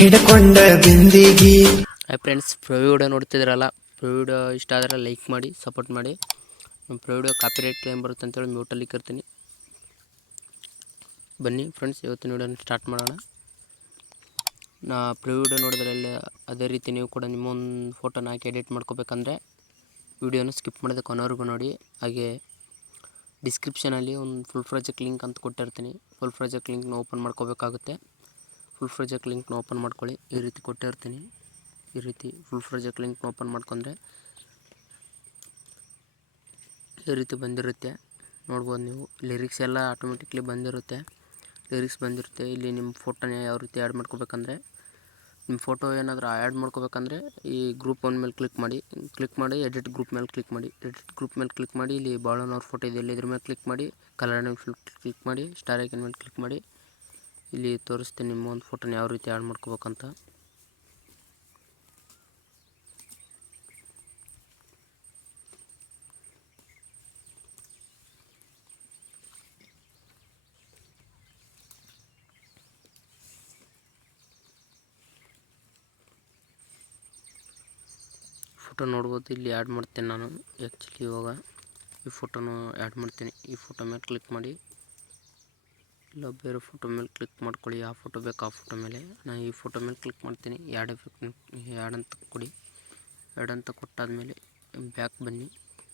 ಹಿಡ್ಕೊಂಡ ಬಿಂದಿಗಿ. Hi friends, video ನೋಡ್ತಿದ್ರಲ್ಲ, video ಇಷ್ಟ ಆದರೆ like ಮಾಡಿ, ಸಪೋರ್ಟ್ ಮಾಡಿ. ನಮ್ಮ ವಿಡಿಯೋ ಕಾಪಿರೈಟ್ ಕ್ಲೈಮ್ ಬರುತ್ತೆ ಅಂತೇಳಿ ಮ್ಯೂಟಲ್ಲಿ ಇರ್ತೀನಿ. ಬನ್ನಿ ಫ್ರೆಂಡ್ಸ್, ಇವತ್ತಿನ ವಿಡಿಯೋನ ಸ್ಟಾರ್ಟ್ ಮಾಡೋಣ. ನಾ ವಿಡಿಯೋ ನೋಡಿದ್ರಲ್ಲಿ ಅದೇ ರೀತಿ ನೀವು ಕೂಡ ನಿಮ್ಮೊಂದು ಫೋಟೋನ ಹಾಕಿ ಎಡಿಟ್ ಮಾಡ್ಕೋಬೇಕಂದ್ರೆ ವಿಡಿಯೋನ ಸ್ಕಿಪ್ ಮಾಡಿದ ಕೊನೆವರೆಗೂ ನೋಡಿ. ಹಾಗೆ ಡಿಸ್ಕ್ರಿಪ್ಷನಲ್ಲಿ ಒಂದು ಫುಲ್ ಪ್ರಾಜೆಕ್ಟ್ ಲಿಂಕ್ ಅಂತ ಕೊಟ್ಟಿರ್ತೀನಿ. ಫುಲ್ ಪ್ರಾಜೆಕ್ಟ್ ಲಿಂಕ್ನ ಓಪನ್ ಮಾಡ್ಕೋಬೇಕಾಗುತ್ತೆ. ಫುಲ್ ಪ್ರಾಜೆಕ್ಟ್ ಲಿಂಕ್ನ ಓಪನ್ ಮಾಡ್ಕೊಳ್ಳಿ. ಈ ರೀತಿ ಕೊಟ್ಟಿರ್ತೀನಿ. ಈ ರೀತಿ ಫುಲ್ ಪ್ರಾಜೆಕ್ಟ್ ಲಿಂಕ್ನ ಓಪನ್ ಮಾಡ್ಕೊಂಡ್ರೆ ಈ ರೀತಿ ಬಂದಿರುತ್ತೆ. ನೋಡ್ಬೋದು ನೀವು, ಲಿರಿಕ್ಸ್ ಎಲ್ಲ ಆಟೋಮೆಟಿಕ್ಲಿ ಬಂದಿರುತ್ತೆ. ಇಲ್ಲಿ ನಿಮ್ಮ ಫೋಟೋನ ಯಾವ ರೀತಿ ಆ್ಯಡ್ ಮಾಡ್ಕೋಬೇಕಂದ್ರೆ, ನಿಮ್ಮ ಫೋಟೋ ಏನಾದರೂ ಆ್ಯಡ್ ಮಾಡ್ಕೋಬೇಕಂದ್ರೆ ಈ ಗ್ರೂಪ್ ಒನ್ ಮೇಲೆ ಕ್ಲಿಕ್ ಮಾಡಿ ಎಡಿಟ್ ಗ್ರೂಪ್ ಮೇಲೆ ಕ್ಲಿಕ್ ಮಾಡಿ ಇಲ್ಲಿ ಬಾಳನವ್ರ ಫೋಟೋ ಇದೆ, ಇಲ್ಲಿ ಇದ್ರ ಮೇಲೆ ಕ್ಲಿಕ್ ಮಾಡಿ, ಕಲರ್ ಕ್ಲಿಕ್ ಮಾಡಿ, ಸ್ಟಾರ್ ಐಕನ್ ಮೇಲೆ ಕ್ಲಿಕ್ ಮಾಡಿ. ಇಲ್ಲಿ ತೋರಿಸ್ತೀನಿ ನಿಮ್ಮ ಒಂದು ಫೋಟೋನ ಯಾವ ರೀತಿ ಆ್ಯಡ್ ಮಾಡ್ಕೋಬೇಕಂತ. ಫೋಟೋ ನೋಡ್ಬೋದು, ಇಲ್ಲಿ ಆ್ಯಡ್ ಮಾಡ್ತೇನೆ ನಾನು. ಆ್ಯಕ್ಚುಲಿ ಇವಾಗ ಈ ಫೋಟೋನು ಆ್ಯಡ್ ಮಾಡ್ತೀನಿ. ಈ ಫೋಟೋ ಮೇಲೆ ಕ್ಲಿಕ್ ಮಾಡಿ, ಇಲ್ಲ ಬೇರೆ ಫೋಟೋ ಮೇಲೆ ಕ್ಲಿಕ್ ಮಾಡ್ಕೊಳ್ಳಿ. ಯಾವ ಫೋಟೋ ಬೇಕು ಆ ಫೋಟೋ ಮೇಲೆ. ನಾನು ಈ ಫೋಟೋ ಮೇಲೆ ಕ್ಲಿಕ್ ಮಾಡ್ತೀನಿ. ಆ್ಯಡ್ ಅಂತ ಕೊಡಿ. ಆ್ಯಡ್ ಅಂತ ಕೊಟ್ಟಾದಮೇಲೆ ಬ್ಯಾಕ್ ಬನ್ನಿ.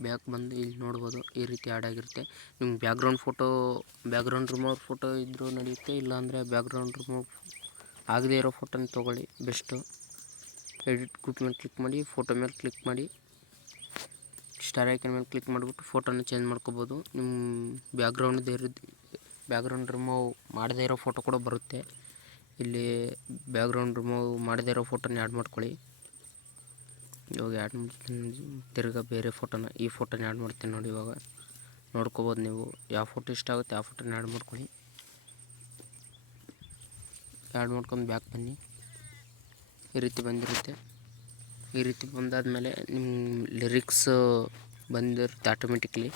ಬ್ಯಾಕ್ ಬಂದು ಇಲ್ಲಿ ನೋಡ್ಬೋದು, ಈ ರೀತಿ ಆ್ಯಡ್ ಆಗಿರುತ್ತೆ. ನಿಮ್ಗೆ ಬ್ಯಾಕ್ಗ್ರೌಂಡ್ ರಿಮೂವ್ ಫೋಟೋ ಇದ್ದರೂ ನಡೆಯುತ್ತೆ, ಇಲ್ಲಾಂದರೆ ಬ್ಯಾಕ್ಗ್ರೌಂಡ್ ರಿಮೂವ್ ಆಗದೇ ಇರೋ ಫೋಟೋನ ತೊಗೊಳ್ಳಿ, ಬೆಸ್ಟು. ಎಡಿಟ್ ಗ್ರೂಪ್ ಮೇಲೆ ಕ್ಲಿಕ್ ಮಾಡಿ, ಫೋಟೋ ಮೇಲೆ ಕ್ಲಿಕ್ ಮಾಡಿ, ಸ್ಟಾರ್ ಐಕನ್ ಮೇಲೆ ಕ್ಲಿಕ್ ಮಾಡಿಬಿಟ್ಟು ಫೋಟೋನ ಚೇಂಜ್ ಮಾಡ್ಕೋಬೋದು. ನಿಮ್ಮ ಬ್ಯಾಕ್ಗ್ರೌಂಡ್ ರಿಮೂವ್ ಮಾಡದೇ ಇರೋ ಫೋಟೋ ಕೂಡ ಬರುತ್ತೆ. ಇಲ್ಲಿ ಬ್ಯಾಕ್ಗ್ರೌಂಡ್ ರಿಮೂವ್ ಮಾಡದೇ ಇರೋ ಫೋಟೋನ ಆ್ಯಡ್ ಮಾಡ್ಕೊಳ್ಳಿ. ಇವಾಗ ಆ್ಯಡ್ ಮಾಡ್ತೀನಿ. ತಿರ್ಗಾ ಬೇರೆ ಫೋಟೋನ, ಈ ಫೋಟೋನ ಆ್ಯಡ್ ಮಾಡ್ತೀನಿ ನೋಡಿ. ಇವಾಗ ನೋಡ್ಕೋಬೋದು ನೀವು, ಯಾವ ಫೋಟೋ ಇಷ್ಟ ಆಗುತ್ತೆ ಆ ಫೋಟೋನ ಆ್ಯಡ್ ಮಾಡ್ಕೊಳ್ಳಿ. ಆ್ಯಡ್ ಮಾಡ್ಕೊಂಡು ಬ್ಯಾಕ್ ಬನ್ನಿ. ಈ ರೀತಿ ಬಂದಿರುತ್ತೆ. ಈ ರೀತಿ ಬಂದಾದಮೇಲೆ ನಿಮ್ಮ ಲಿರಿಕ್ಸ್ ಬಂದಿರುತ್ತೆ ಆಟೋಮೆಟಿಕ್ಲಿ.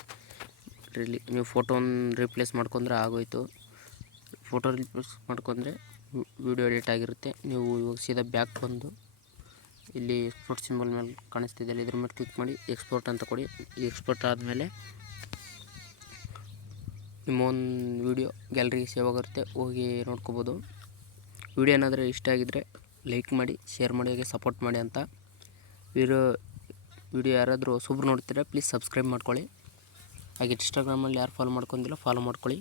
ನೀವು ಫೋಟೋನ ರೀಪ್ಲೇಸ್ ಮಾಡ್ಕೊಂಡ್ರೆ ಆಗೋಯ್ತು. ಫೋಟೋ ರೀಪ್ಲೇಸ್ ಮಾಡ್ಕೊಂಡ್ರೆ ವಿಡಿಯೋ ಎಡಿಟ್ ಆಗಿರುತ್ತೆ. ನೀವು ಇವಾಗ ಸೀದಾ ಬ್ಯಾಕ್ ಬಂದು ಇಲ್ಲಿ ಎಕ್ಸ್ಪೋರ್ಟ್ ಸಿಂಬಲ್ ಮೇಲೆ ಕಾಣಿಸ್ತಿದೆ, ಇದ್ರ ಮೇಲೆ ಕ್ಲಿಕ್ ಮಾಡಿ ಎಕ್ಸ್ಪೋರ್ಟ್ ಅಂತ ಕೊಡಿ. ಎಕ್ಸ್ಪೋರ್ಟ್ ಆದಮೇಲೆ ನಿಮ್ಮ ಒಂದು ವಿಡಿಯೋ ಗ್ಯಾಲರಿಗೆ ಸೇವ್ ಆಗಿರುತ್ತೆ, ಹೋಗಿ ನೋಡ್ಕೋಬೋದು. ವಿಡಿಯೋ ಏನಾದರೂ ಇಷ್ಟ ಆಗಿದ್ದರೆ ಲೈಕ್ ಮಾಡಿ, ಶೇರ್ ಮಾಡಿ, ಹಾಗೆ ಸಪೋರ್ಟ್ ಮಾಡಿ ಅಂತ. ವಿಡಿಯೋ ಯಾರಾದರೂ ಹೊಸಬ್ರು ನೋಡ್ತೀರಾ ಪ್ಲೀಸ್ ಸಬ್ಸ್ಕ್ರೈಬ್ ಮಾಡ್ಕೊಳ್ಳಿ. ಹಾಗೆ ಇನ್ಸ್ಟಾಗ್ರಾಮಲ್ಲಿ ಯಾರು ಫಾಲೋ ಮಾಡ್ಕೊಂಡಿಲ್ಲ ಫಾಲೋ ಮಾಡ್ಕೊಳ್ಳಿ.